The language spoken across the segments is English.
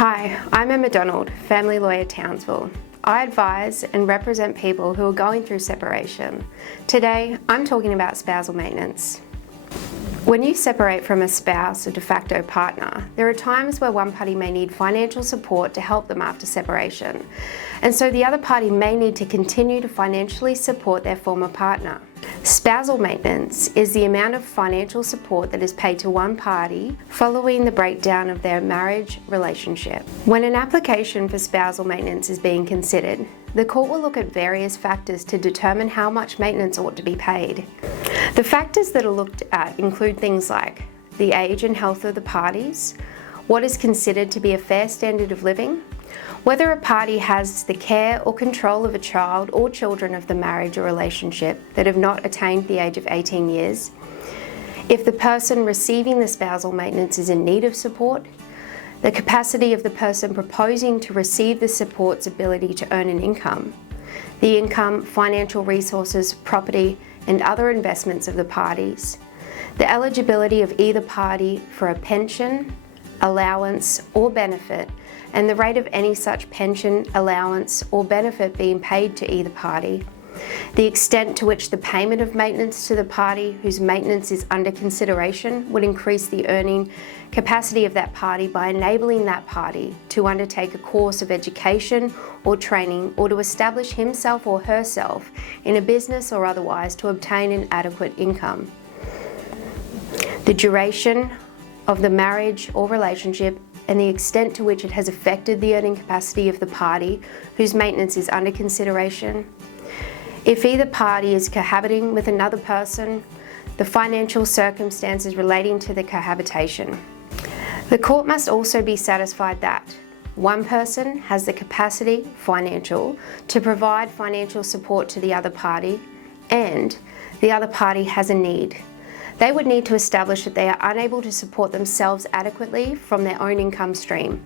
Hi, I'm Emma Donald, Family Lawyer Townsville. I advise and represent people who are going through separation. Today, I'm talking about spousal maintenance. When you separate from a spouse or de facto partner, there are times where one party may need financial support to help them after separation, and so the other party may need to continue to financially support their former partner. Spousal maintenance is the amount of financial support that is paid to one party following the breakdown of their marriage relationship. When an application for spousal maintenance is being considered, the court will look at various factors to determine how much maintenance ought to be paid. The factors that are looked at include things like the age and health of the parties, what is considered to be a fair standard of living, whether a party has the care or control of a child or children of the marriage or relationship that have not attained the age of 18 years, if the person receiving the spousal maintenance is in need of support, the capacity of the person proposing to receive the support's ability to earn an income, the income, financial resources, property, and other investments of the parties, the eligibility of either party for a pension, allowance, or benefit, and the rate of any such pension, allowance, or benefit being paid to either party, the extent to which the payment of maintenance to the party whose maintenance is under consideration would increase the earning capacity of that party by enabling that party to undertake a course of education or training or to establish himself or herself in a business or otherwise to obtain an adequate income, the duration of the marriage or relationship and the extent to which it has affected the earning capacity of the party whose maintenance is under consideration, if either party is cohabiting with another person, the financial circumstances relating to the cohabitation. The court must also be satisfied that one person has the capacity, financial, to provide financial support to the other party, and the other party has a need. They would need to establish that they are unable to support themselves adequately from their own income stream.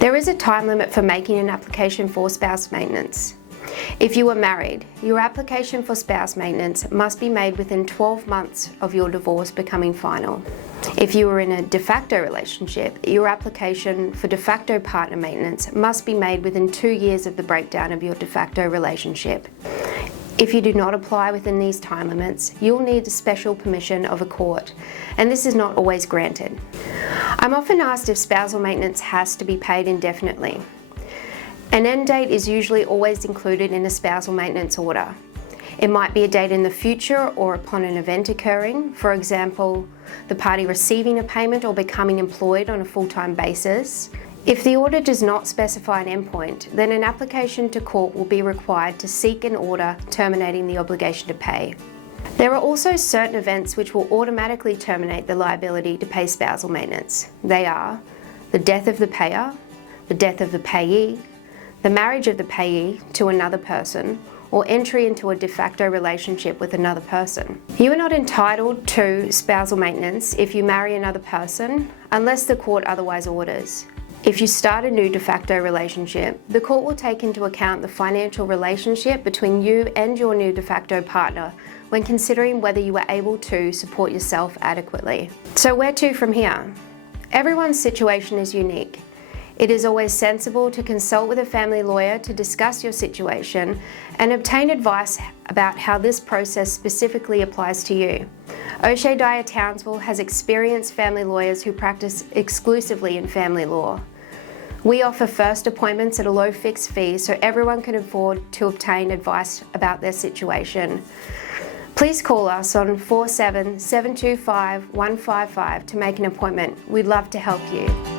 There is a time limit for making an application for spouse maintenance. If you are married, your application for spouse maintenance must be made within 12 months of your divorce becoming final. If you are in a de facto relationship, your application for de facto partner maintenance must be made within 2 years of the breakdown of your de facto relationship. If you do not apply within these time limits, you'll need the special permission of a court, and this is not always granted. I'm often asked if spousal maintenance has to be paid indefinitely. An end date is usually always included in a spousal maintenance order. It might be a date in the future or upon an event occurring, for example, the party receiving a payment or becoming employed on a full-time basis. If the order does not specify an endpoint, then an application to court will be required to seek an order terminating the obligation to pay. There are also certain events which will automatically terminate the liability to pay spousal maintenance. They are the death of the payer, the death of the payee, the marriage of the payee to another person, or entry into a de facto relationship with another person. You are not entitled to spousal maintenance if you marry another person unless the court otherwise orders. If you start a new de facto relationship, the court will take into account the financial relationship between you and your new de facto partner when considering whether you are able to support yourself adequately. So where to from here? Everyone's situation is unique. It is always sensible to consult with a family lawyer to discuss your situation and obtain advice about how this process specifically applies to you. OSheaDyer Townsville has experienced family lawyers who practice exclusively in family law. We offer first appointments at a low fixed fee so everyone can afford to obtain advice about their situation. Please call us on 47 725 155 to make an appointment. We'd love to help you.